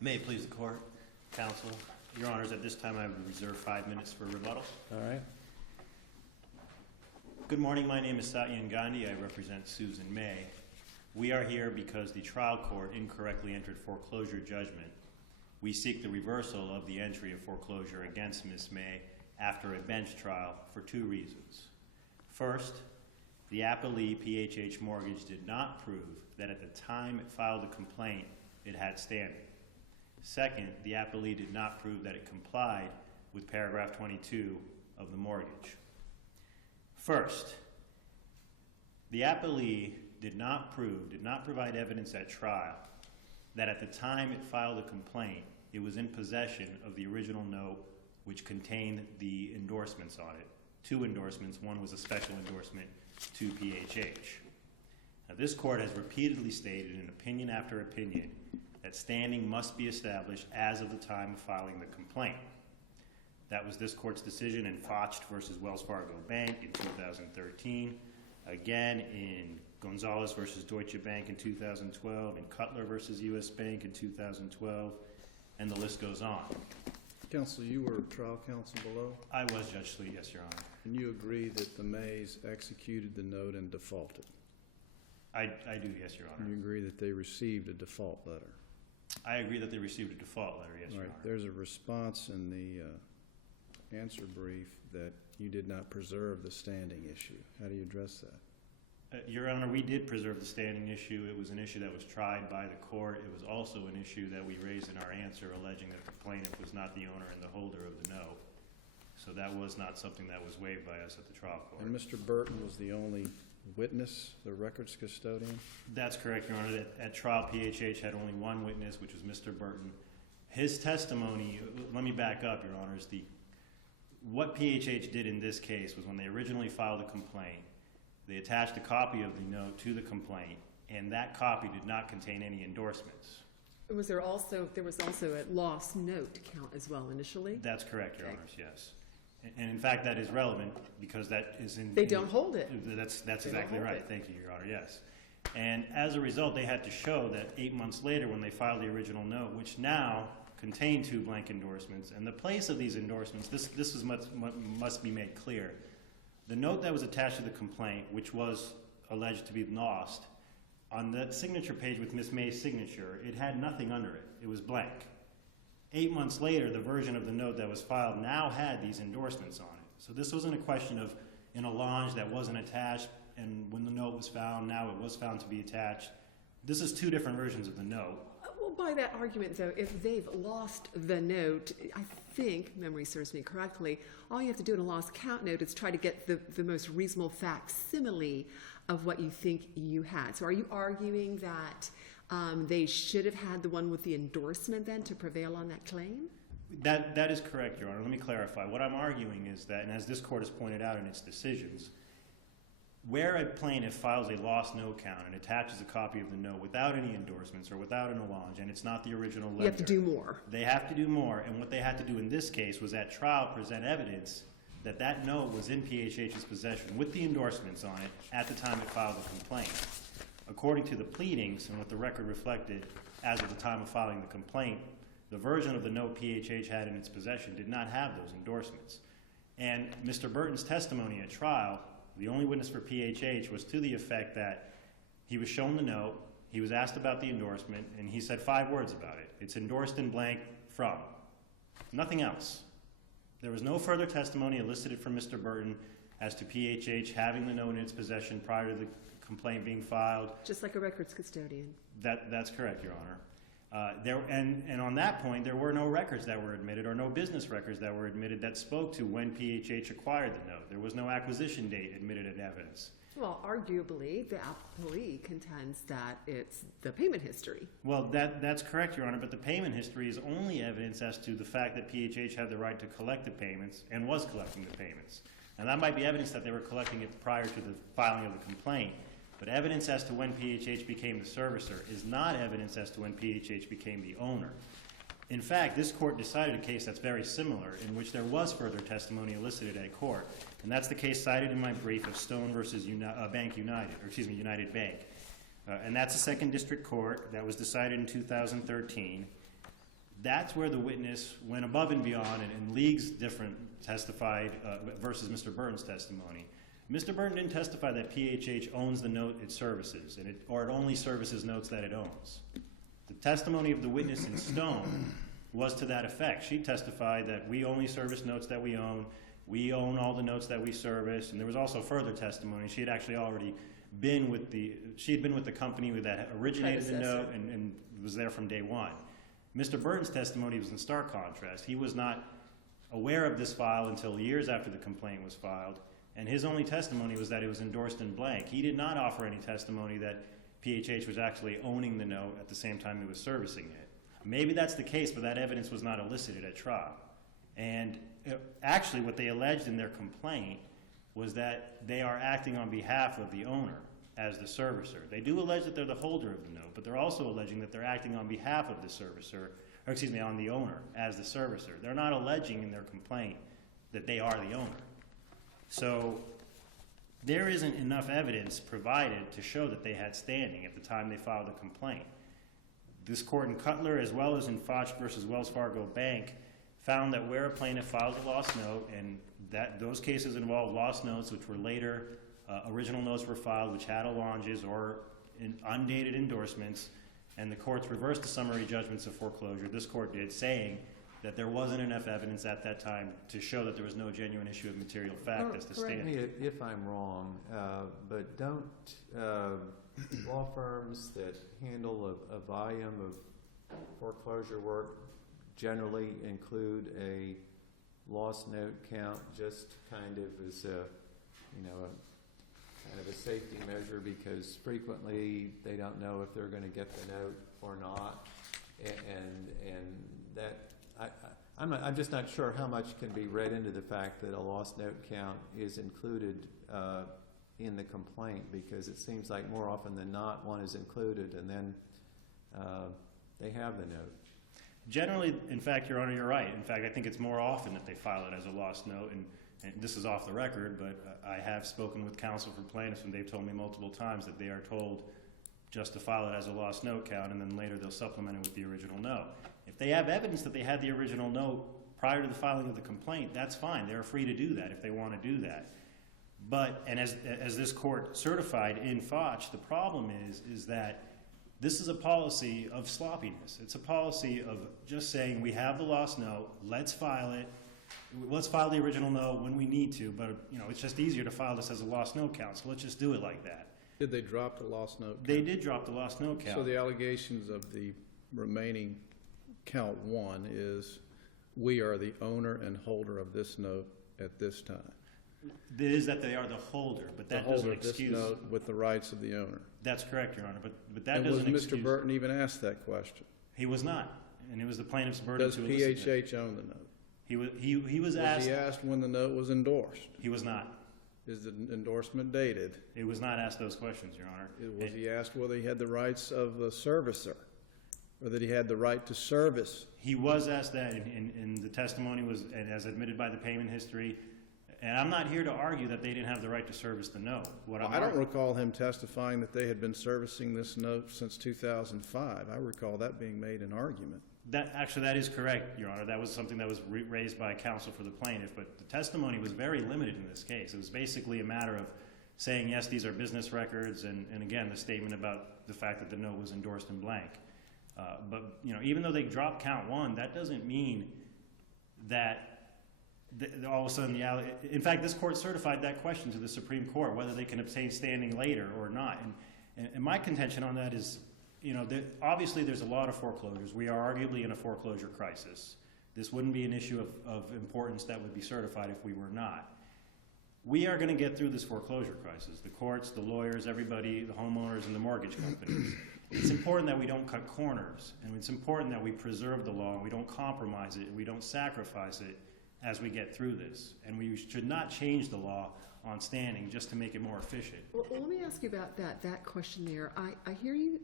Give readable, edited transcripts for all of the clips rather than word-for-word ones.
May it please the court, counsel. Your honors, at this time I would reserve 5 minutes for rebuttal. All right. Good morning, my name is Satyan Gandhi. I represent Susan May. We are here because the trial court incorrectly entered foreclosure judgment. We seek the reversal of the entry of foreclosure against Ms. May after a bench trial for 2 reasons. First, the Appellee PHH Mortgage did not prove that at the time it filed a complaint it had standing. Second, the Appellee did not prove that it complied with paragraph 22 of the mortgage. First, the Appellee did not provide evidence at trial that at the time it filed a complaint, it was in possession of the original note which contained the endorsements on it. 2 endorsements, one was a special endorsement to PHH. Now, this court has repeatedly stated in opinion after opinion that standing must be established as of the time of filing the complaint. That was this court's decision in Foch versus Wells Fargo Bank in 2013, again in Gonzalez versus Deutsche Bank in 2012, in Cutler versus U.S. Bank in 2012, and the list goes on. Counsel, you were trial counsel below? I was, Judge Sleet, yes, Your Honor. And you agree that the Mays executed the note and defaulted? I do, yes, Your Honor. And you agree that they received a default letter? I agree that they received a default letter, yes, Your Honor. There's a response in the answer brief that you did not preserve the standing issue. How do you address that? Your Honor, we did preserve the standing issue. It was an issue that was tried by the court. It was also an issue that we raised in our answer alleging that the plaintiff was not the owner and the holder of the note. So that was not something that was waived by us at the trial court. And Mr. Burton was the only witness, the records custodian? That's correct, Your Honor. At trial, PHH had only one witness, which was Mr. Burton. His testimony, let me back up, Your Honors. What PHH did in this case was when they originally filed a complaint, they attached a copy of the note to the complaint, and that copy did not contain any endorsements. There was also a lost note count as well initially? That's correct, Your Honors, yes. And in fact, that is relevant because that is in... They don't hold it. That's exactly right. Thank you, Your Honor, yes. And as a result, they had to show that 8 months later when they filed the original note, which now contained 2 blank endorsements, and the place of these endorsements, this must be made clear. The note that was attached to the complaint, which was alleged to be lost, on the signature page with Ms. May's signature, it had nothing under it. It was blank. 8 months later, the version of the note that was filed now had these endorsements on it. So this wasn't a question of an allonge that wasn't attached, and when the note was found, now it was found to be attached. This is 2 different versions of the note. Well, by that argument, though, if they've lost the note, I think, memory serves me correctly, all you have to do in a lost count note is try to get the most reasonable facsimile of what you think you had. So are you arguing that they should have had the one with the endorsement then to prevail on that claim? That is correct, Your Honor. Let me clarify. What I'm arguing is that, and as this court has pointed out in its decisions, where a plaintiff files a lost note count and attaches a copy of the note without any endorsements or without an allonge, and it's not the original letter. You have to do more. They have to do more, and what they had to do in this case was at trial present evidence that that note was in PHH's possession with the endorsements on it at the time it filed the complaint. According to the pleadings and what the record reflected as of the time of filing the complaint, the version of the note PHH had in its possession did not have those endorsements. And Mr. Burton's testimony at trial, the only witness for PHH, was to the effect that he was shown the note, he was asked about the endorsement, and he said 5 words about it. It's endorsed in blank from. Nothing else. There was no further testimony elicited from Mr. Burton as to PHH having the note in its possession prior to the complaint being filed. Just like a records custodian. That's correct, Your Honor. And on that point, there were no records that were admitted or no business records that were admitted that spoke to when PHH acquired the note. There was no acquisition date admitted in evidence. Well, arguably, the appellee contends that it's the payment history. Well, that's correct, Your Honor, but the payment history is only evidence as to the fact that PHH had the right to collect the payments and was collecting the payments. And that might be evidence that they were collecting it prior to the filing of the complaint. But evidence as to when PHH became the servicer is not evidence as to when PHH became the owner. In fact, this court decided a case that's very similar in which there was further testimony elicited at court. And that's the case cited in my brief of Stone versus United Bank. And that's a second district court that was decided in 2013. That's where the witness went above and beyond, and leagues different testified versus Mr. Burton's testimony. Mr. Burton didn't testify that PHH owns the note it services, or it only services notes that it owns. The testimony of the witness in Stone was to that effect. She testified that we only service notes that we own all the notes that we service, and there was also further testimony. She had actually already been with the company that originated the note and was there from day one. Mr. Burton's testimony was in stark contrast. He was not aware of this file until years after the complaint was filed, and his only testimony was that it was endorsed in blank. He did not offer any testimony that PHH was actually owning the note at the same time he was servicing it. Maybe that's the case, but that evidence was not elicited at trial. And actually what they alleged in their complaint was that they are acting on behalf of the owner as the servicer. They do allege that they're the holder of the note, but they're also alleging that they're acting on behalf of the servicer, or excuse me, on the owner as the servicer. They're not alleging in their complaint that they are the owner. So there isn't enough evidence provided to show that they had standing at the time they filed the complaint. This court in Cutler, as well as in Foch versus Wells Fargo Bank, found that where a plaintiff files a lost note, and that those cases involved lost notes which were later, original notes were filed which had allonges or undated endorsements, and the courts reversed the summary judgments of foreclosure, this court did, saying that there wasn't enough evidence at that time to show that there was no genuine issue of material fact as to Correct standing. me if I'm wrong, but don't law firms that handle a volume of foreclosure work generally include a lost note count just kind of as a kind of a safety measure, because frequently they don't know if they're going to get the note or not, and that I'm just not sure how much can be read into the fact that a lost note count is included in the complaint, because it seems like more often than not one is included and then they have the note. Generally, in fact, Your Honor, you're right. In fact, I think it's more often that they file it as a lost note, and this is off the record, but I have spoken with counsel for plaintiffs, and they've told me multiple times that they are told just to file it as a lost note count, and then later they'll supplement it with the original note. If they have evidence that they had the original note prior to the filing of the complaint, that's fine. They're free to do that if they want to do that. But, and as this court certified in Foch, the problem is that this is a policy of sloppiness. It's a policy of just saying, we have the lost note, let's file it. Let's file the original note when we need to, but it's just easier to file this as a lost note count, so let's just do it like that. Did they drop the lost note count? They did drop the lost note count. So the allegations of the remaining count one is, we are the owner and holder of this note at this time. It is that they are the holder, but that doesn't excuse. The holder of this note with the rights of the owner. That's correct, Your Honor, but that doesn't excuse. And was Mr. Burton even asked that question? He was not, and it was the plaintiff's burden to elicit Does it. PHH own the note? He was asked. Was he asked when the note was endorsed? He was not. Is the endorsement dated? He was not asked those questions, Your Honor. Was he asked whether he had the rights of the servicer, or that he had the right to service? He was asked that, and the testimony was, and as admitted by the payment history. And I'm not here to argue that they didn't have the right to service the note. I don't recall him testifying that they had been servicing this note since 2005. I recall that being made an argument. That is correct, Your Honor. That was something that was raised by counsel for the plaintiff, but the testimony was very limited in this case. It was basically a matter of saying, yes, these are business records, and again, the statement about the fact that the note was endorsed in blank. But even though they dropped count one, that doesn't mean that all of a sudden, in fact, this court certified that question to the Supreme Court, whether they can obtain standing later or not. And my contention on that is, obviously there's a lot of foreclosures. We are arguably in a foreclosure crisis. This wouldn't be an issue of importance that would be certified if we were not. We are going to get through this foreclosure crisis. The courts, the lawyers, everybody, the homeowners, and the mortgage companies. It's important that we don't cut corners, and it's important that we preserve the law, and we don't compromise it, and we don't sacrifice it as we get through this. And we should not change the law on standing just to make it more efficient. Well, let me ask you about that question there. I hear you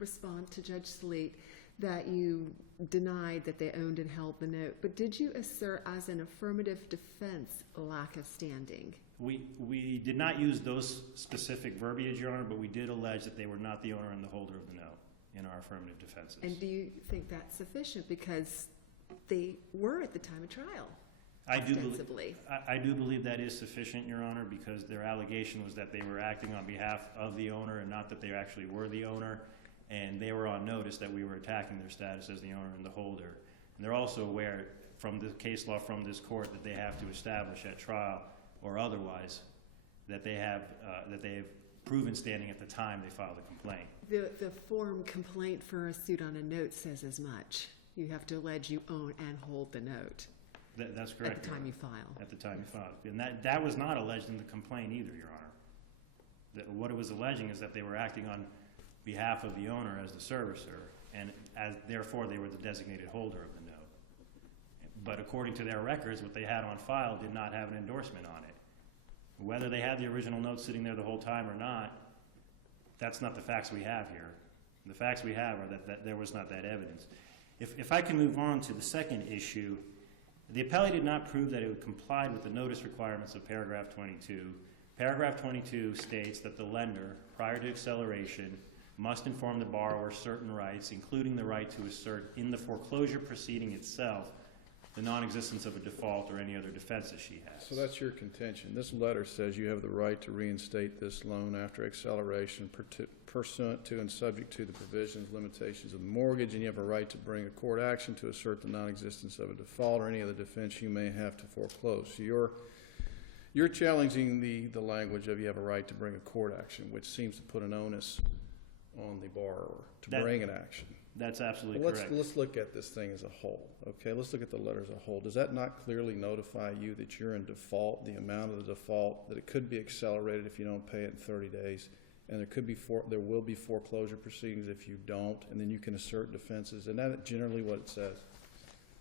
respond to Judge Sleet that you denied that they owned and held the note, but did you assert as an affirmative defense a lack of standing? We did not use those specific verbiage, Your Honor, but we did allege that they were not the owner and the holder of the note in our affirmative defenses. And do you think that's sufficient? Because they were at the time of trial, I do believe, ostensibly. I do believe that is sufficient, Your Honor, because their allegation was that they were acting on behalf of the owner and not that they actually were the owner, and they were on notice that we were attacking their status as the owner and the holder. And they're also aware from the case law from this court that they have to establish at trial or otherwise that they have proven standing at the time they filed a complaint. The form complaint for a suit on a note says as much. You have to allege you own and hold the note. That's correct. At the time you file. At the time you filed. And that was not alleged in the complaint either, Your Honor. What it was alleging is that they were acting on behalf of the owner as the servicer, and therefore they were the designated holder of the note. But according to their records, what they had on file did not have an endorsement on it. Whether they had the original note sitting there the whole time or not, that's not the facts we have here. The facts we have are that there was not that evidence. If I can move on to the second issue, the appellee did not prove that it would comply with the notice requirements of paragraph 22. Paragraph 22 states that the lender, prior to acceleration, must inform the borrower certain rights, including the right to assert in the foreclosure proceeding itself the non-existence of a default or any other defenses she has. So that's your contention. This letter says you have the right to reinstate this loan after acceleration pursuant to and subject to the provisions, limitations of the mortgage, and you have a right to bring a court action to assert the non-existence of a default or any other defense you may have to foreclose. So you're challenging the language of you have a right to bring a court action, which seems to put an onus on the borrower to bring an action. That's absolutely Well, correct. let's look at this thing as a whole, okay? Let's look at the letter as a whole. Does that not clearly notify you that you're in default, the amount of the default, that it could be accelerated if you don't pay it in 30 days, and there will be foreclosure proceedings if you don't, and then you can assert defenses? Isn't that generally what it says?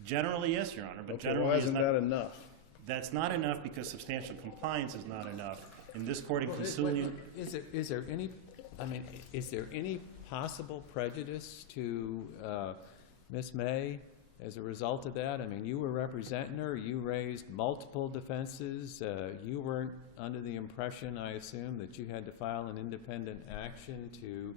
Generally, yes, Your Honor, but Okay, generally why is isn't not, that enough? that's not enough because substantial compliance is not enough. In this court in Well, Consilient, is there any possible prejudice to Ms. May as a result of that? I mean, you were representing her, you raised multiple defenses, you weren't under the impression, I assume, that you had to file an independent action to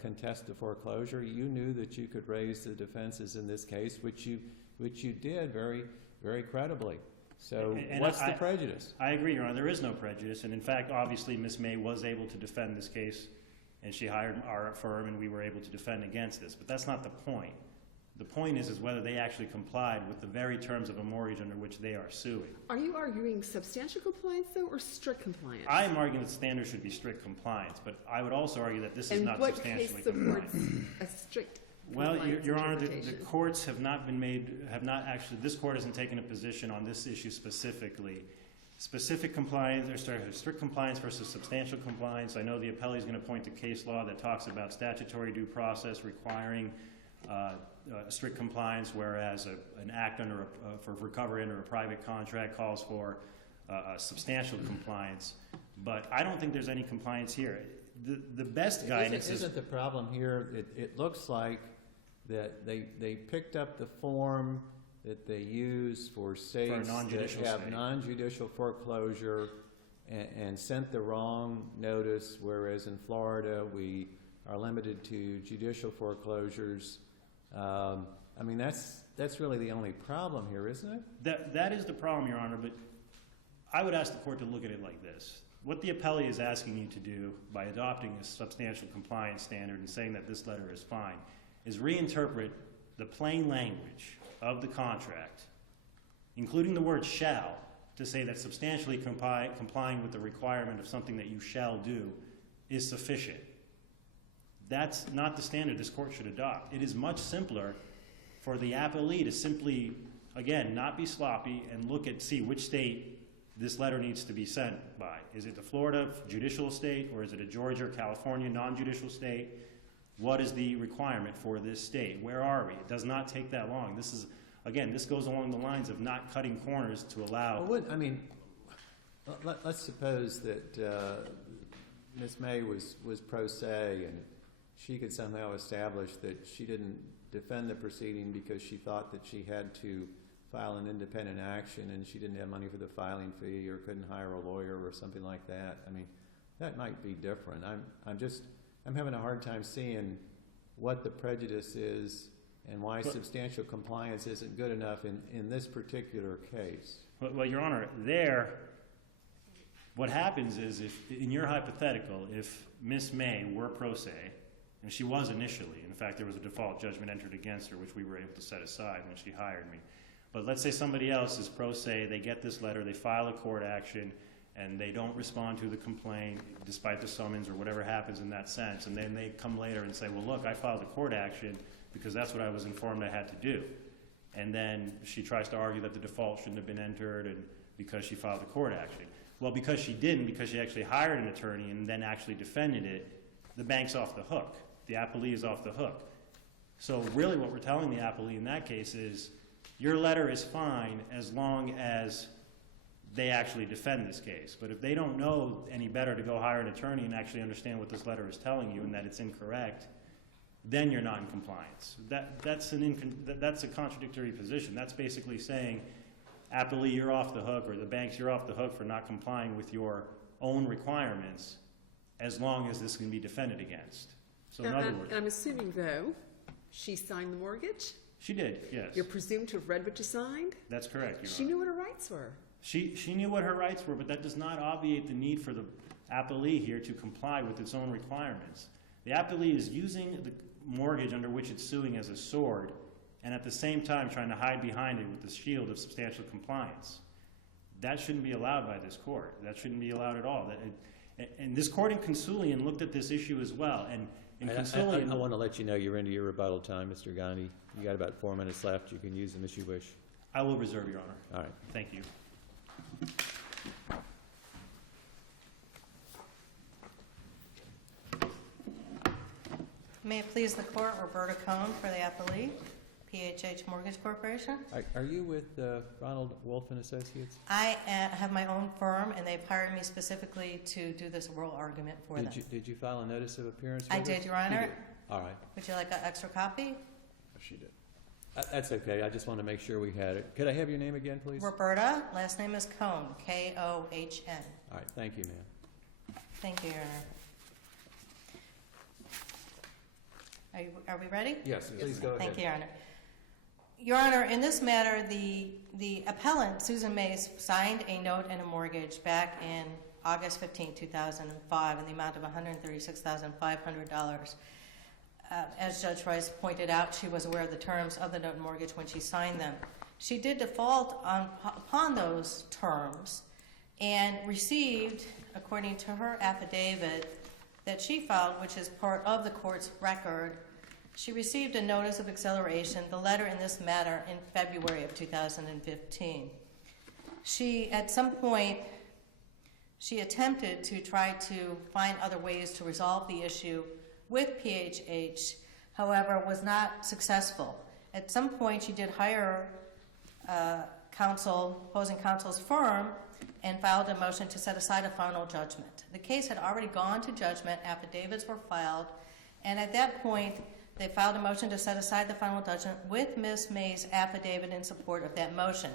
contest the foreclosure. You knew that you could raise the defenses in this case, which you did very, very credibly. So And what's the prejudice? I agree, Your Honor, there is no prejudice, and in fact, obviously, Ms. May was able to defend this case, and she hired our firm, and we were able to defend against this, but that's not the point. The point is whether they actually complied with the very terms of a mortgage under which they are suing. Are you arguing substantial compliance, though, or strict compliance? I am arguing that the standard should be strict compliance, but I would also argue that this is not substantially And what compliant. case supports a strict Well, compliance Your Honor, the interpretation? courts have not actually, this court hasn't taken a position on this issue specifically. Specific compliance, or strict compliance versus substantial compliance. I know the appellee is going to point to case law that talks about statutory due process requiring strict compliance, whereas an act for recovery under a private contract calls for substantial compliance. But I don't think there's any compliance here. The best guidance is... Isn't the problem here, it looks like that they picked up the form that they use for states that have non-judicial foreclosure and sent the wrong notice, whereas in Florida we are limited to judicial foreclosures. I mean, that's really the only problem here, isn't it? That is the problem, Your Honor, but I would ask the court to look at it like this. What the appellee is asking you to do by adopting a substantial compliance standard and saying that this letter is fine is reinterpret the plain language of the contract, including the word shall, to say that substantially complying with the requirement of something that you shall do is sufficient. That's not the standard this court should adopt. It is much simpler for the appellee to simply, again, not be sloppy and see which state this letter needs to be sent by. Is it the Florida judicial state, or is it a Georgia or California non-judicial state? What is the requirement for this state? Where are we? It does not take that long. This is, again, this goes along the lines of not cutting corners to allow... Well, let's suppose that Ms. May was pro se and she could somehow establish that she didn't defend the proceeding because she thought that she had to file an independent action and she didn't have money for the filing fee or couldn't hire a lawyer or something like that. I mean, that might be different. I'm having a hard time seeing what the prejudice is and why substantial compliance isn't good enough in this particular case. Well, Your Honor, what happens is, if in your hypothetical, if Miss May were pro se, and she was initially, in fact, there was a default judgment entered against her, which we were able to set aside when she hired me. But let's say somebody else is pro se, they get this letter, they file a court action, and they don't respond to the complaint despite the summons or whatever happens in that sense, and then they come later and say, well, look, I filed a court action because that's what I was informed I had to do. And then she tries to argue that the default shouldn't have been entered and because she filed a court action. Well, because she didn't, because she actually hired an attorney and then actually defended it, the bank's off the hook. The appellee is off the hook. So really what we're telling the appellee in that case is, your letter is fine as long as they actually defend this case. But if they don't know any better to go hire an attorney and actually understand what this letter is telling you and that it's incorrect, then you're not in compliance. That's a contradictory position. That's basically saying, appellee, you're off the hook, or the banks, you're off the hook for not complying with your own requirements as long as this can be defended against. So in other words, And I'm assuming, though, she signed the mortgage? she did, yes. You're presumed to have read what you signed? That's correct, Your She Honor. knew what her rights were. She knew what her rights were, but that does not obviate the need for the appellee here to comply with its own requirements. The appellee is using the mortgage under which it's suing as a sword, and at the same time trying to hide behind it with the shield of substantial compliance. That shouldn't be allowed by this court. That shouldn't be allowed at all. And this court in Consulian looked at this issue as well. And in Consulian, I want to let you know you're into your rebuttal time, Mr. Gandhi. You got about 4 minutes left. You can use them as you wish. I will reserve, Your Honor. All right. Thank you. May it please the court, Roberta Cohn for the appellee, PHH Mortgage Corporation. Are you with Ronald Wolf and Associates? I have my own firm, and they've hired me specifically to do this oral argument for them. Did you file a notice of appearance? I with did, us? Your Honor. You did. All right. Would you like an extra copy? She did. That's okay. I just want to make sure we had it. Could I have your name again, please? Roberta, last name is Cohn, K-O-H-N. All right. Thank you, ma'am. Thank you, Your Honor. Are we ready? Yes, please go ahead. Thank you, Your Honor. Your Honor, in this matter, the appellant, Susan Mays, signed a note and a mortgage back in August 15, 2005 in the amount of $136,500. As Judge Rice pointed out, she was aware of the terms of the note and mortgage when she signed them. She did default upon those terms and received, according to her affidavit that she filed, which is part of the court's record, she received a notice of acceleration, the letter in this matter, in February of 2015. At some point, she attempted to try to find other ways to resolve the issue with PHH, however, was not successful. At some point, she did hire opposing counsel's firm and filed a motion to set aside a final judgment. The case had already gone to judgment, affidavits were filed, and at that point, they filed a motion to set aside the final judgment with Ms. May's affidavit in support of that motion.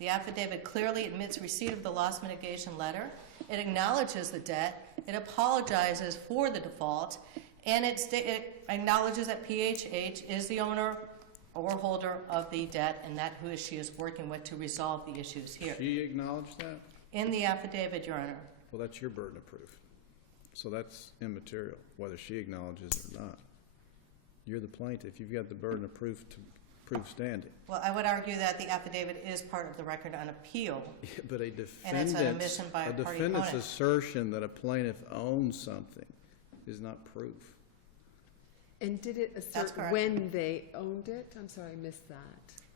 The affidavit clearly admits receipt of the loss mitigation letter. It acknowledges the debt. It apologizes for the default. And it acknowledges that PHH is the owner or holder of the debt and that who she is working with to resolve the issues here. She acknowledged that? In the affidavit, Your Honor. Well, that's your burden of proof. So that's immaterial, whether she acknowledges it or not. You're the plaintiff. You've got the burden of proof to prove standing. Well, I would argue that the affidavit is part of the record on appeal. Yeah, but a And it's an admission by a party defendant's opponent. assertion that a plaintiff owns something is not proof. And did it That's assert correct. when they owned it? I'm sorry, I missed that.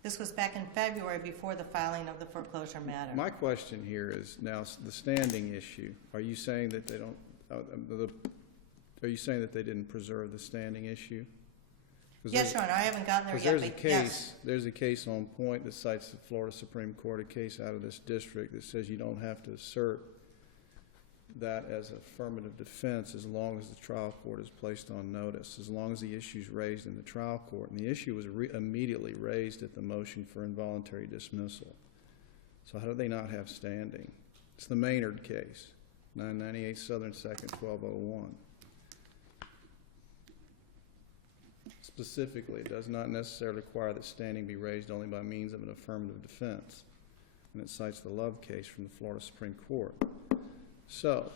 This was back in February before the filing of the foreclosure matter. My question here is now the standing issue. Are you saying that they don't? Are you saying that they didn't preserve the standing issue? Yes, Your Honor, I haven't gotten there Because yet, but yes. there's a case on point that cites the Florida Supreme Court, a case out of this district that says you don't have to assert that as affirmative defense as long as the trial court is placed on notice, as long as the issue is raised in the trial court. And the issue was immediately raised at the motion for involuntary dismissal. So how do they not have standing? It's the Maynard case, 998 Southern 2nd, 1201. specifically, it does not necessarily require that standing be raised only by means of an affirmative defense. And it cites the Love case from the Florida Supreme Court. So,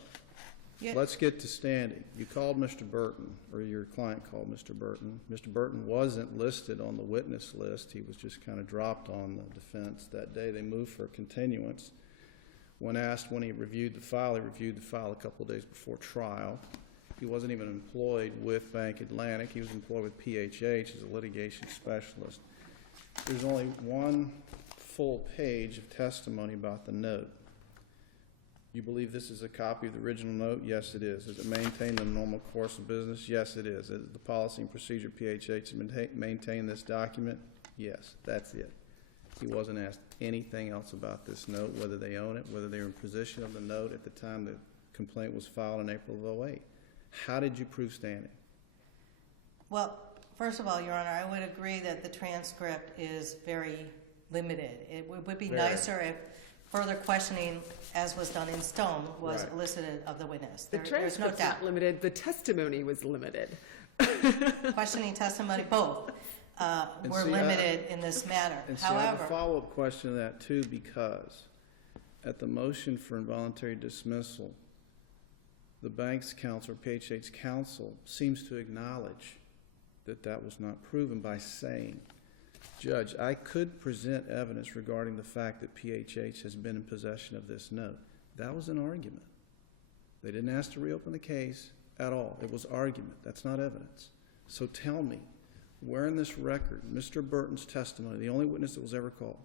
Yeah. let's get to standing. You called Mr. Burton, or your client called Mr. Burton. Mr. Burton wasn't listed on the witness list. He was just kind of dropped on the defense that day. They moved for a continuance. When asked when he reviewed the file a couple of days before trial. He wasn't even employed with Bank Atlantic. He was employed with PHH as a litigation specialist. There's only one full page of testimony about the note. You believe this is a copy of the original note? Yes, it is. Is it maintained in the normal course of business? Yes, it is. Is the policy and procedure PHH to maintain this document? Yes, that's it. He wasn't asked anything else about this note, whether they own it, whether they were in possession of the note at the time the complaint was filed in April of 2008. How did you prove standing? Well, first of all, Your Honor, I would agree that the transcript is very limited. It would be Very. nicer if further questioning, as was done in Stone, was Right. elicited of the witness. The There's no transcript's doubt. not limited, the testimony was limited. Questioning testimony, both, And were see, limited in this matter. And see, I have a However, follow-up question to that too, because at the motion for involuntary dismissal, the bank's counsel, or PHH counsel, seems to acknowledge that that was not proven by saying, Judge, I could present evidence regarding the fact that PHH has been in possession of this note. That was an argument. They didn't ask to reopen the case at all. It was argument. That's not evidence. So tell me, where in this record, Mr. Burton's testimony, the only witness that was ever called,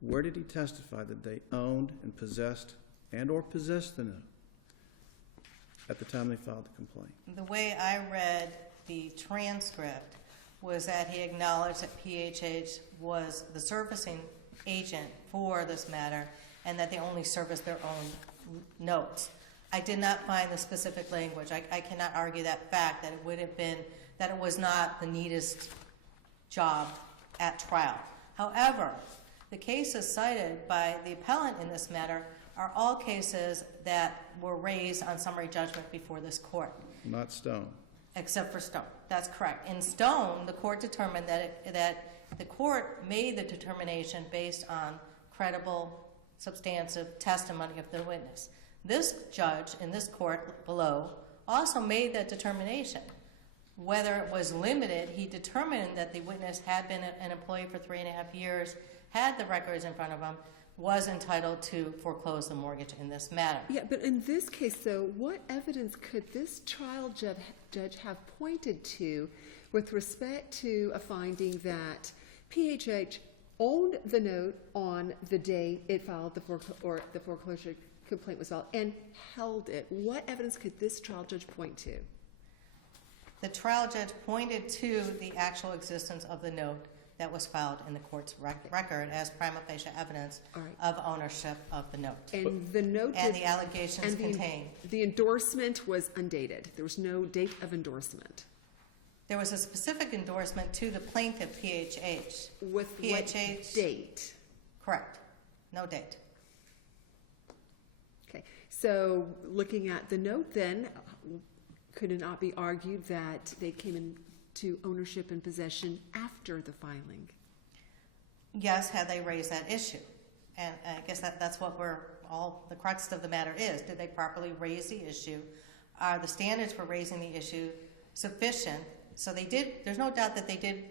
where did he testify that they owned and possessed or possessed the note at the time they filed the complaint? the way I read the transcript was that he acknowledged that PHH was the servicing agent for this matter and that they only serviced their own notes. I did not find the specific language. I cannot argue that fact, that it would have been, that it was not the neatest job at trial. However, the cases cited by the appellant in this matter are all cases that were raised on summary judgment before this court. Not Stone. Except for Stone. That's correct. In Stone, the court determined that the court made the determination based on credible, substantive testimony of the witness. This judge in this court below also made that determination. Whether it was limited, he determined that the witness had been an employee for 3.5 years, had the records in front of him, was entitled to foreclose the mortgage in this matter. Yeah, but in this case, though, what evidence could this trial judge have pointed to with respect to a finding that PHH owned the note on the day it filed the foreclosure complaint was filed and held it? What evidence could this trial judge point to? The trial judge pointed to the actual existence of the note that was filed in the court's record as prima facie evidence All right. of ownership of the note. And the note And the allegations and contained. the endorsement was undated. There was no date of endorsement. There was a specific endorsement to the plaintiff, PHH. With what date? Correct. No date. Okay, so looking at the note then, could it not be argued that they came into ownership and possession after the filing? Yes, had they raised that issue. And I guess that's what the crux of the matter is. Did they properly raise the issue? Are the standards for raising the issue sufficient? So they did, there's no doubt that they did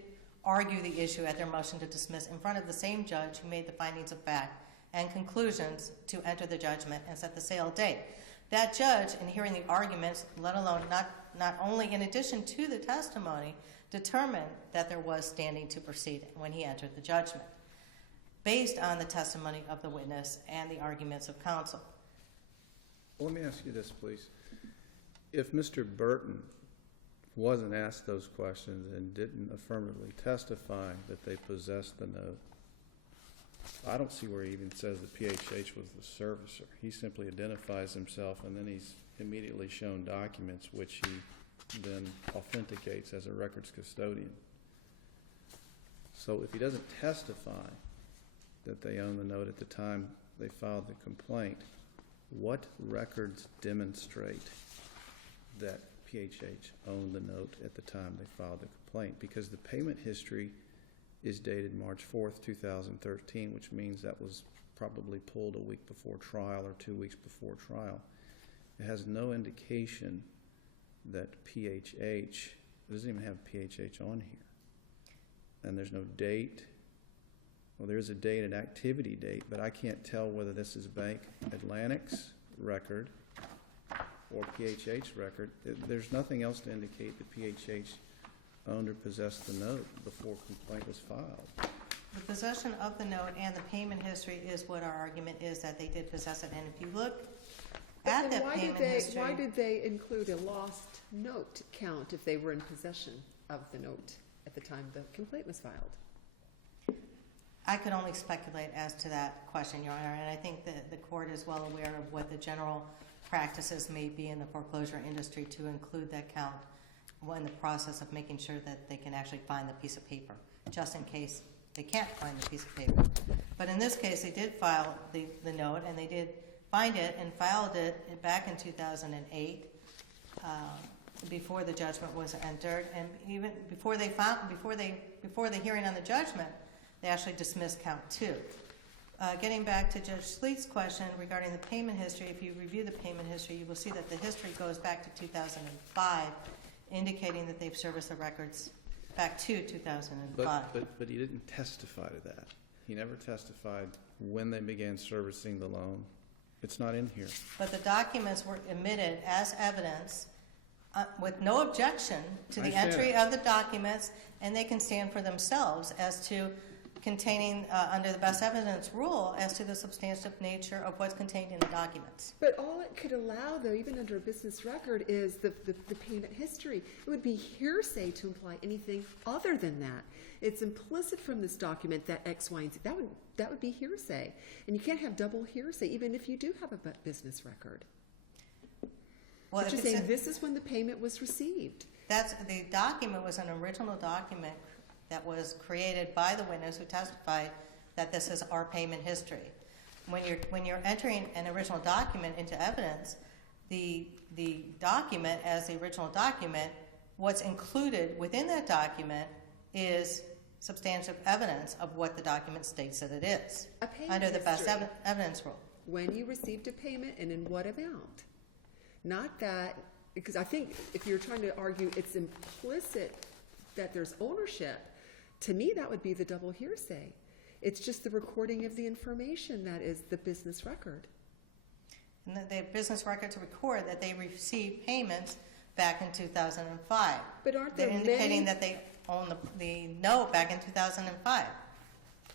argue the issue at their motion to dismiss in front of the same judge who made the findings of fact and conclusions to enter the judgment and set the sale date. That judge, in hearing the arguments, let alone not only in addition to the testimony, determined that there was standing to proceed when he entered the judgment, based on the testimony of the witness and the arguments of counsel. Well, let me ask you this, please. If Mr. Burton wasn't asked those questions and didn't affirmatively testify that they possessed the note, I don't see where he even says that PHH was the servicer. He simply identifies himself, and then he's immediately shown documents which he then authenticates as a records custodian. So if he doesn't testify that they own the note at the time they filed the complaint, what records demonstrate that PHH owned the note at the time they filed the complaint, because the payment history is dated March 4th, 2013, which means that was probably pulled a week before trial or 2 weeks before trial. It has no indication that PHH, it doesn't even have PHH on here. And there's no date. Well, there is a date, an activity date, but I can't tell whether this is Bank Atlantic's record or PHH record. There's nothing else to indicate that PHH owned or possessed the note before complaint was filed. The possession of the note and the payment history is what our argument is, that they did possess it. And if you look at But that then payment history. why did they include a lost note count if they were in possession of the note at the time the complaint was filed? I could only speculate as to that question, Your Honor, and I think that the court is well aware of what the general practices may be in the foreclosure industry to include that count in the process of making sure that they can actually find the piece of paper, just in case they can't find the piece of paper. But in this case, they did file the note, and they did find it and filed it back in 2008, before the judgment was entered, and even before the hearing on the judgment, they actually dismissed count 2. Getting back to Judge Sleet's question regarding the payment history, if you review the payment history, you will see that the history goes back to 2005, indicating that they've serviced the records back to 2005. But he didn't testify to that. He never testified when they began servicing the loan. It's not in here. But the documents were admitted as evidence with no objection to the I understand. entry of the documents, and they can stand for themselves as to containing, under the best evidence rule, as to the substantive nature of what's contained in the documents. But all it could allow, though, even under a business record, is the payment history. It would be hearsay to imply anything other than that. It's implicit from this document that X, Y, and Z. That would be hearsay. And you can't have double hearsay, even if you do have a business record. Well, But if you're it's saying in- this is when the payment was received. the document was an original document that was created by the witness who testified that this is our payment history. When you're entering an original document into evidence, the document as the original document, what's included within that document is substantive evidence of what the document states that it is, A payment under the best history. evidence rule. When you received a payment and in what amount. Not that, because I think if you're trying to argue it's implicit that there's ownership, to me that would be the double hearsay. It's just the recording of the information that is the business record. And the business records record that they received payments back in 2005. But aren't They're there indicating many? that they own the note back in 2005.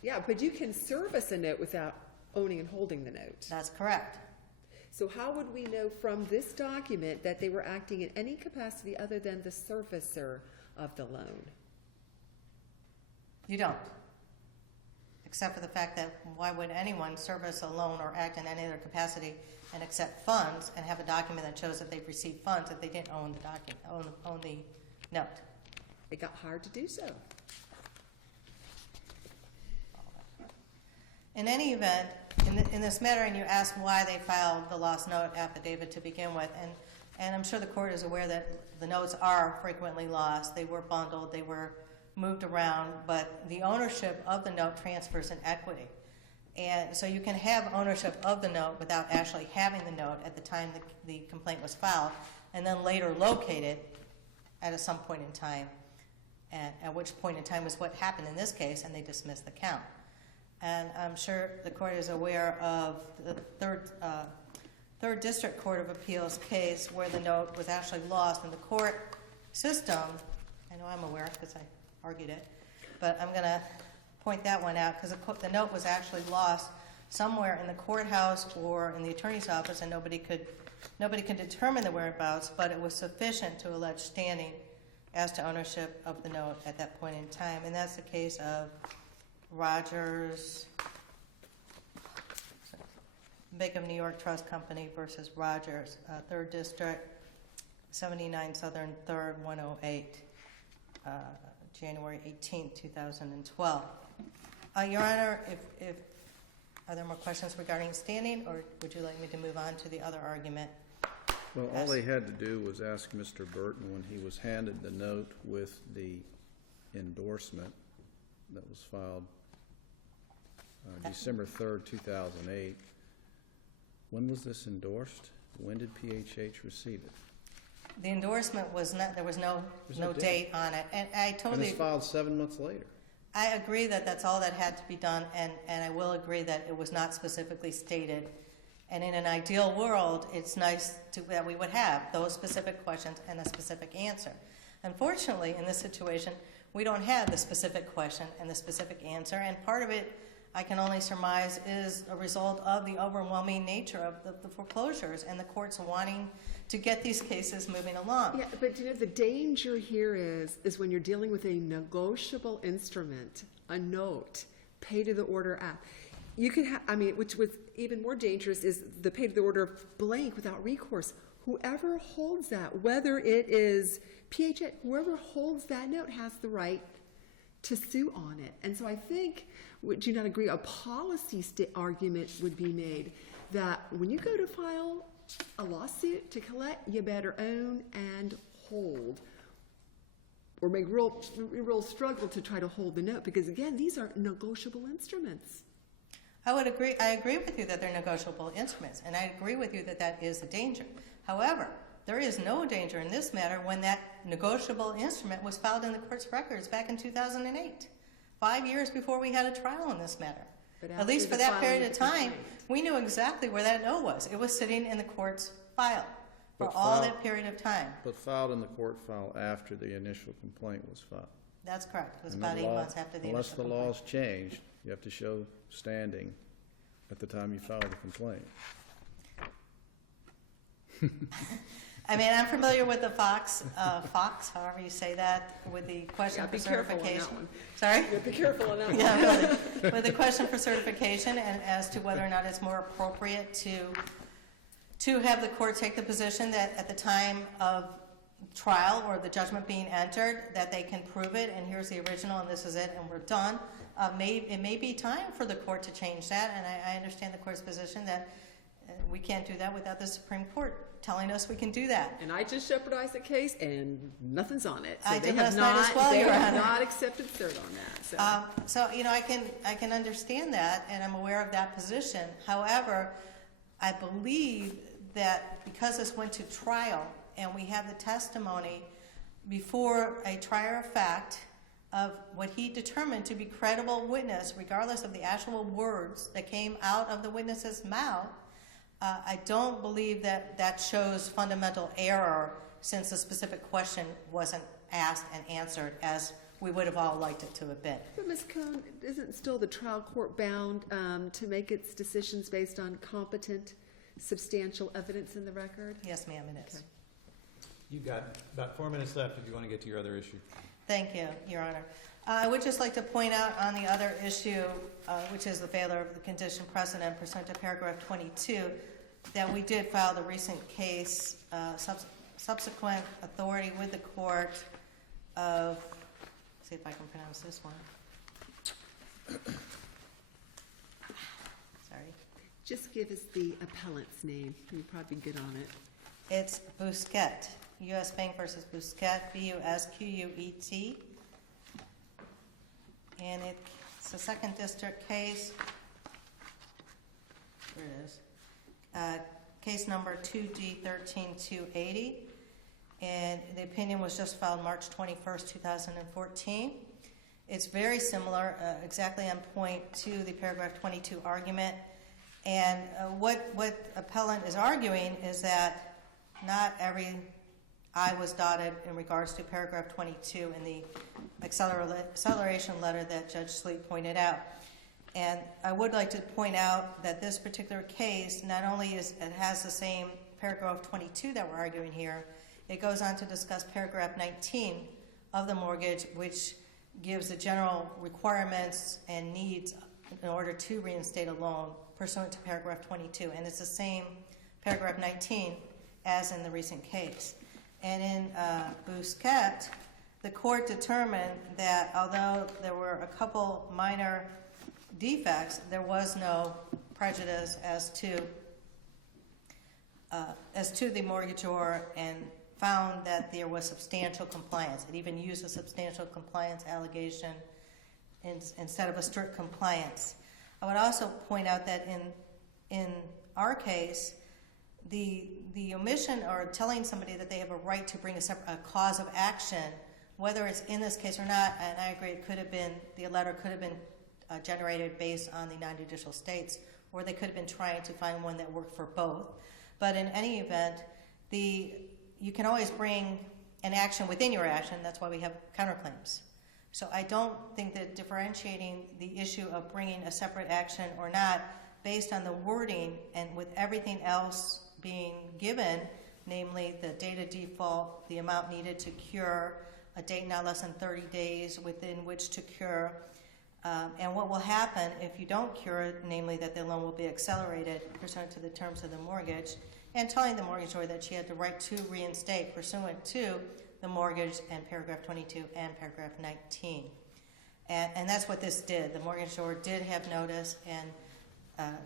Yeah, but you can service a note without owning and holding the note. That's correct. So how would we know from this document that they were acting in any capacity other than the servicer of the loan? You don't. Except for the fact that why would anyone service a loan or act in any other capacity and accept funds and have a document that shows that they've received funds if they didn't own the document, own the note? It got hard to do so. In any event, in this matter, and you asked why they filed the lost note affidavit to begin with, and I'm sure the court is aware that the notes are frequently lost. They were bundled, they were moved around, but the ownership of the note transfers in equity. And so you can have ownership of the note without actually having the note at the time the complaint was filed, and then later locate it at some point in time, at which point in time was what happened in this case, and they dismissed the count. And I'm sure the court is aware of the third District Court of Appeals case where the note was actually lost in the court system. I know I'm aware because I argued it, but I'm going to point that one out because the note was actually lost somewhere in the courthouse or in the attorney's office, and nobody could determine the whereabouts, but it was sufficient to allege standing as to ownership of the note at that point in time. And that's the case of Rogers, Bank of New York Trust Company versus Rogers, 3rd District, 79 Southern 3rd, 108, January 18, 2012. Your Honor, are there more questions regarding standing, or would you like me to move on to the other argument? Well, all they had to do was ask Mr. Burton when he was handed the note with the endorsement that was filed December 3rd, 2008. When was this endorsed? When did PHH receive it? The endorsement was not, there was no There's no date on it, and I And totally, it's filed 7 months later. I agree that that's all that had to be done, and I will agree that it was not specifically stated. And in an ideal world, it's nice that we would have those specific questions and a specific answer. Unfortunately, in this situation, we don't have the specific question and the specific answer, and part of it, I can only surmise, is a result of the overwhelming nature of the foreclosures and the courts wanting to get these cases moving along. Yeah, but you know, the danger here is when you're dealing with a negotiable instrument, a note, pay to the order app. You could have, I mean, which was even more dangerous is the pay to the order blank without recourse. Whoever holds that, whether it is PHA, whoever holds that note has the right to sue on it. And so I think, would you not agree, a policy argument would be made that when you go to file a lawsuit to collect, you better own and hold, or make real struggle to try to hold the note, because again, these are negotiable instruments. I would agree. I agree with you that they're negotiable instruments, and I agree with you that that is a danger. However, there is no danger in this matter when that negotiable instrument was filed in the court's records back in 2008, 5 years before we had a trial in this matter. At least for that period of time, we knew exactly where that note was. It was sitting in the court's file for all that period of time. But filed in the court file after the initial complaint was filed. That's correct. It was And about the 8 law- months after the Unless initial the complaint. law's changed, you have to show standing at the time you filed the complaint. I mean, I'm familiar with the Fox, however you say that, with the question Yeah, for be careful on that certification. one. Sorry? Be careful on that one. Yeah, really. With the question for certification and as to whether or not it's more appropriate to have the court take the position that at the time of trial or the judgment being entered, that they can prove it, and here's the original, and this is it, and we're done. It may be time for the court to change that, and I understand the court's position that we can't do that without the Supreme Court telling us we can do that. And I just jeopardized the case, and nothing's on it. So I they did have last night not, as well, they Your have Honor. not accepted cert on that. So. So, you know, I can understand that, and I'm aware of that position. However, I believe that because this went to trial and we have the testimony before a trier of fact of what he determined to be credible witness, regardless of the actual words that came out of the witness's mouth, I don't believe that that shows fundamental error, since the specific question wasn't asked and answered as we would have all liked it to have been. But Ms. Cohn, isn't still the trial court bound to make its decisions based on competent, substantial evidence in the record? Yes, ma'am, it is. Okay. You've got about 4 minutes left if you want to get to your other issue. Thank you, Your Honor. I would just like to point out on the other issue, which is the failure of the condition precedent pursuant to paragraph 22, that we did file the recent case, subsequent authority with the court of, let's see if I can pronounce this one. Sorry. Just give us the appellant's name. You'd probably be good on it. It's Busquet, U.S. Bank versus Busquet, B-U-S-Q-U-E-T. And it's a second district case. There it is. Case number 2D13280. And the opinion was just filed March 21st, 2014. It's very similar, exactly on point to the paragraph 22 argument. And what appellant is arguing is that not every I was dotted in regards to paragraph 22 in the acceleration letter that Judge Sleet pointed out. And I would like to point out that this particular case not only has the same paragraph 22 that we're arguing here, it goes on to discuss paragraph 19 of the mortgage, which gives the general requirements and needs in order to reinstate a loan pursuant to paragraph 22. And it's the same paragraph 19 as in the recent case. And in Busquet, the court determined that although there were a couple minor defects, there was no prejudice as to the mortgagor, and found that there was substantial compliance. It even used a substantial compliance allegation instead of a strict compliance. I would also point out that in our case, the omission or telling somebody that they have a right to bring a cause of action, whether it's in this case or not, and I agree, it could have been, the letter could have been generated based on the non-judicial states, or they could have been trying to find one that worked for both. But in any event, you can always bring an action within your action. That's why we have counterclaims. So I don't think that differentiating the issue of bringing a separate action or not based on the wording and with everything else being given, namely the date of default, the amount needed to cure, a date not less than 30 days within which to cure, and what will happen if you don't cure, namely that the loan will be accelerated pursuant to the terms of the mortgage, and telling the mortgagor that she had the right to reinstate pursuant to the mortgage and paragraph 22 and paragraph 19. And that's what this did. The mortgagor did have notice, and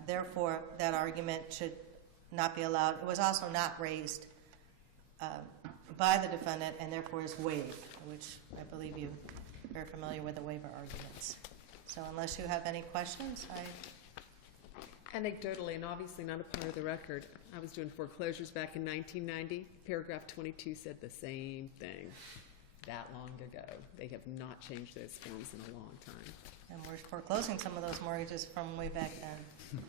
therefore that argument should not be allowed. It was also not raised by the defendant, and therefore is waived, which I believe you are very familiar with the waiver arguments. So unless you have any questions, Anecdotally, and obviously not a part of the record, I was doing foreclosures back in 1990. Paragraph 22 said the same thing that long ago. They have not changed those forms in a long time. and we're foreclosing some of those mortgages from way back then.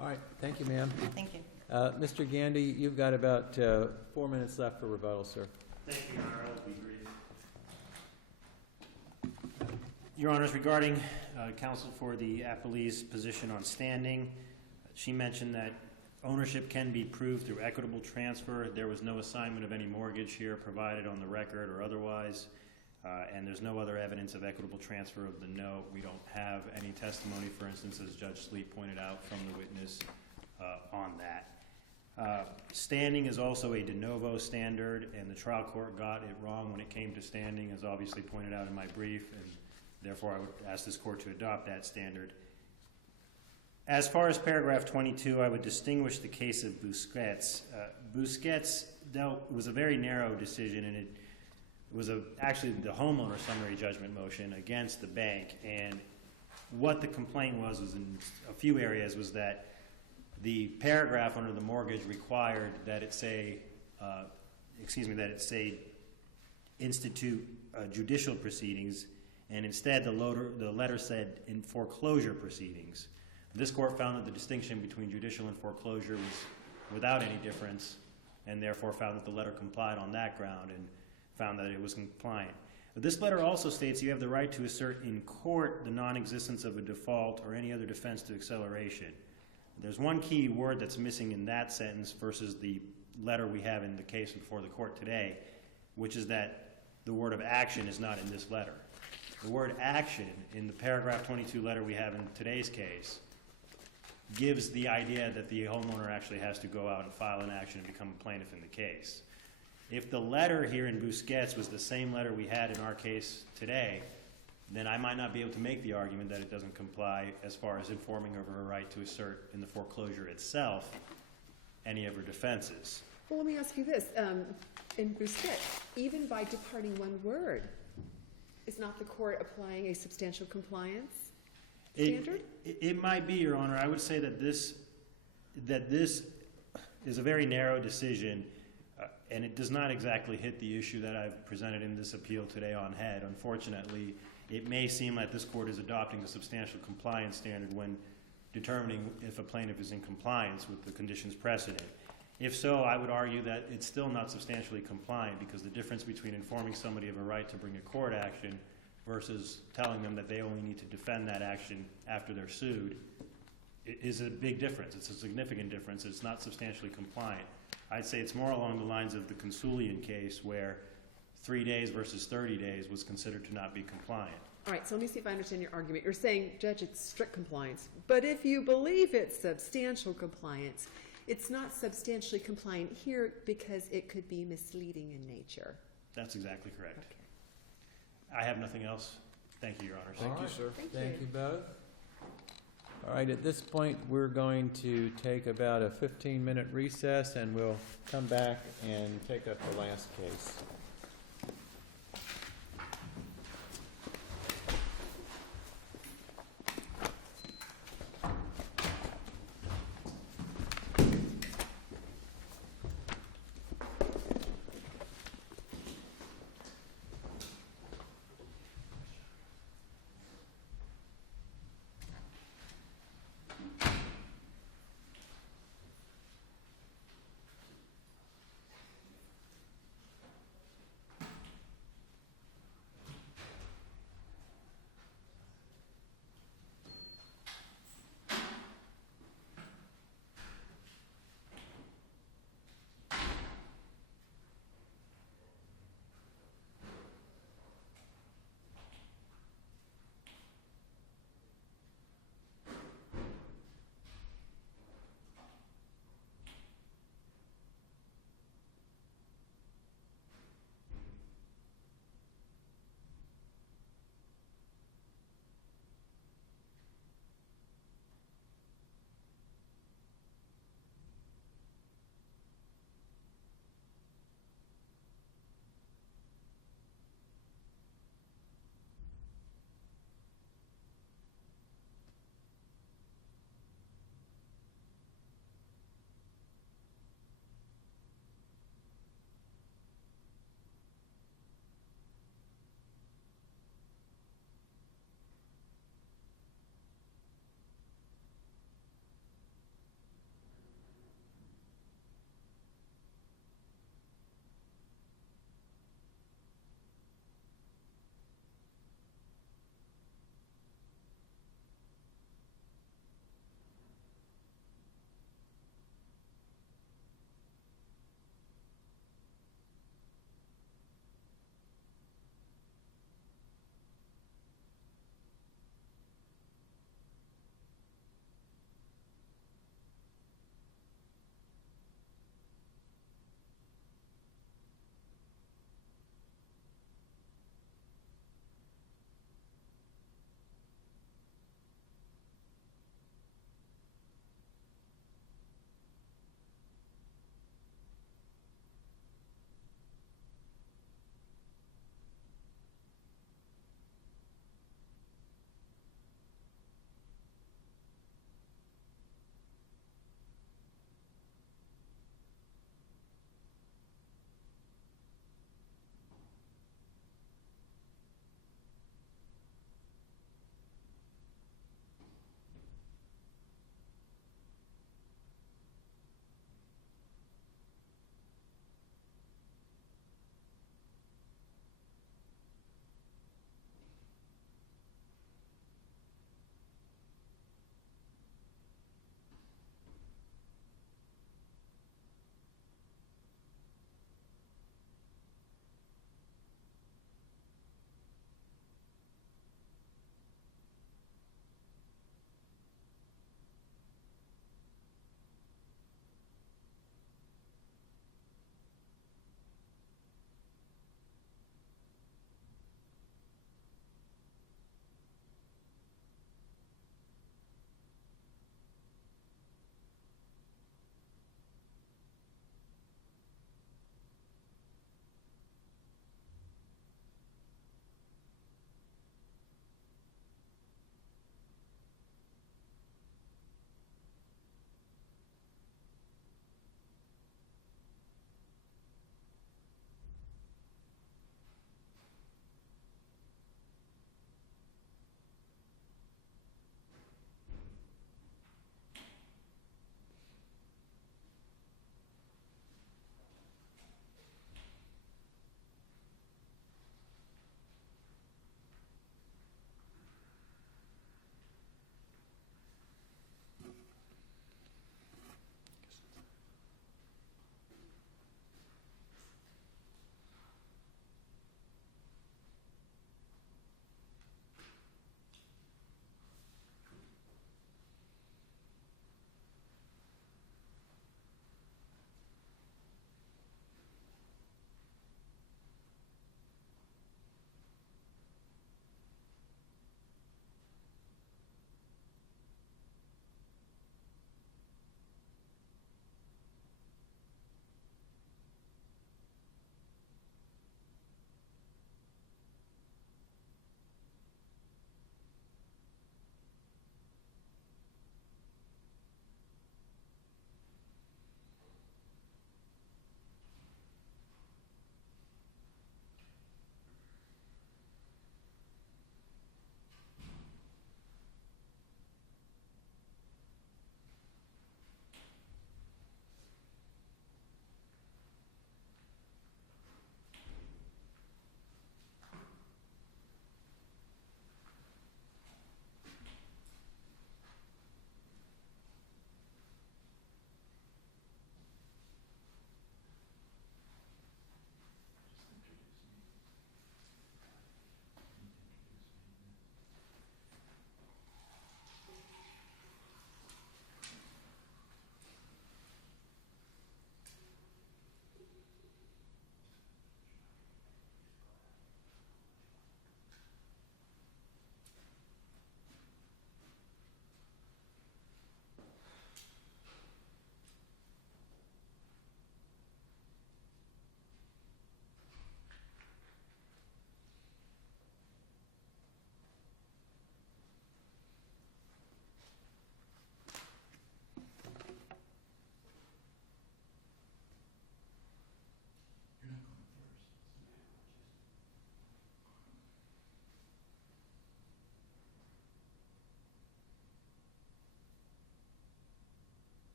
All right, thank you, ma'am. Thank you. Mr. Gandy, you've got about 4 minutes left for rebuttal, sir. Thank you, Your Honor. I'll be brief. Your Honors, regarding counsel for the appellee's position on standing, she mentioned that ownership can be proved through equitable transfer. There was no assignment of any mortgage here provided on the record or otherwise, and there's no other evidence of equitable transfer of the note. We don't have any testimony, for instance, as Judge Sleep pointed out, from the witness on that. Standing is also a de novo standard, and the trial court got it wrong when it came to standing, as obviously pointed out in my brief, and therefore I would ask this court to adopt that standard. As far as paragraph 22, I would distinguish the case of Busquets. Busquets was a very narrow decision, and it was actually the homeowner summary judgment motion against the bank, and what the complaint was in a few areas was that the paragraph under the mortgage required that it say, institute judicial proceedings, and instead the letter said in foreclosure proceedings. This court found that the distinction between judicial and foreclosure was without any difference, and therefore found that the letter complied on that ground and found that it was compliant. But this letter also states you have the right to assert in court the non-existence of a default or any other defense to acceleration. There's one key word that's missing in that sentence versus the letter we have in the case before the court today, which is that the word of action is not in this letter. The word action in the paragraph 22 letter we have in today's case gives the idea that the homeowner actually has to go out and file an action and become a plaintiff in the case. If the letter here in Busquets was the same letter we had in our case today, then I might not be able to make the argument that it doesn't comply as far as informing of her right to assert in the foreclosure itself any of her defenses. Well, let me ask you this. In Busquets, even by departing one word, is not the court applying a substantial compliance standard? It might be, Your Honor. I would say that this is a very narrow decision, and it does not exactly hit the issue that I've presented in this appeal today on head. Unfortunately, it may seem like this court is adopting a substantial compliance standard when determining if a plaintiff is in compliance with the conditions precedent. If so, I would argue that it's still not substantially compliant, because the difference between informing somebody of a right to bring a court action versus telling them that they only need to defend that action after they're sued is a big difference. It's a significant difference. It's not substantially compliant. I'd say it's more along the lines of the Consulian case, where 3 days versus 30 days was considered to not be compliant. All right, so let me see if I understand your argument. You're saying, Judge, it's strict compliance. But if you believe it's substantial compliance, it's not substantially compliant here because it could be misleading in nature. That's exactly correct. Okay. I have nothing else. Thank you, Your Honors. Thank you, sir. Thank you both. All right, at this point, we're going to take about a 15-minute recess, and we'll come back and take up the last case.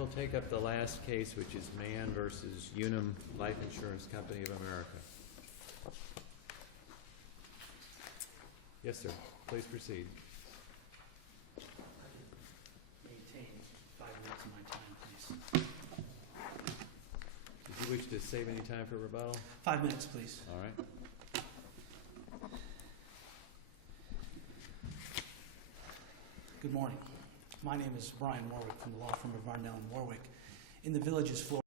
we'll take up the last case, which is Mann versus Unum Life Insurance Company of America. Yes, sir. Please proceed. Maintain 5 minutes of my time, please. Did you wish to save any time for rebuttal? 5 minutes, please. All right. Good morning. My name is Brian Warwick from the law firm of Varnell and Warwick in the Villages, Florida.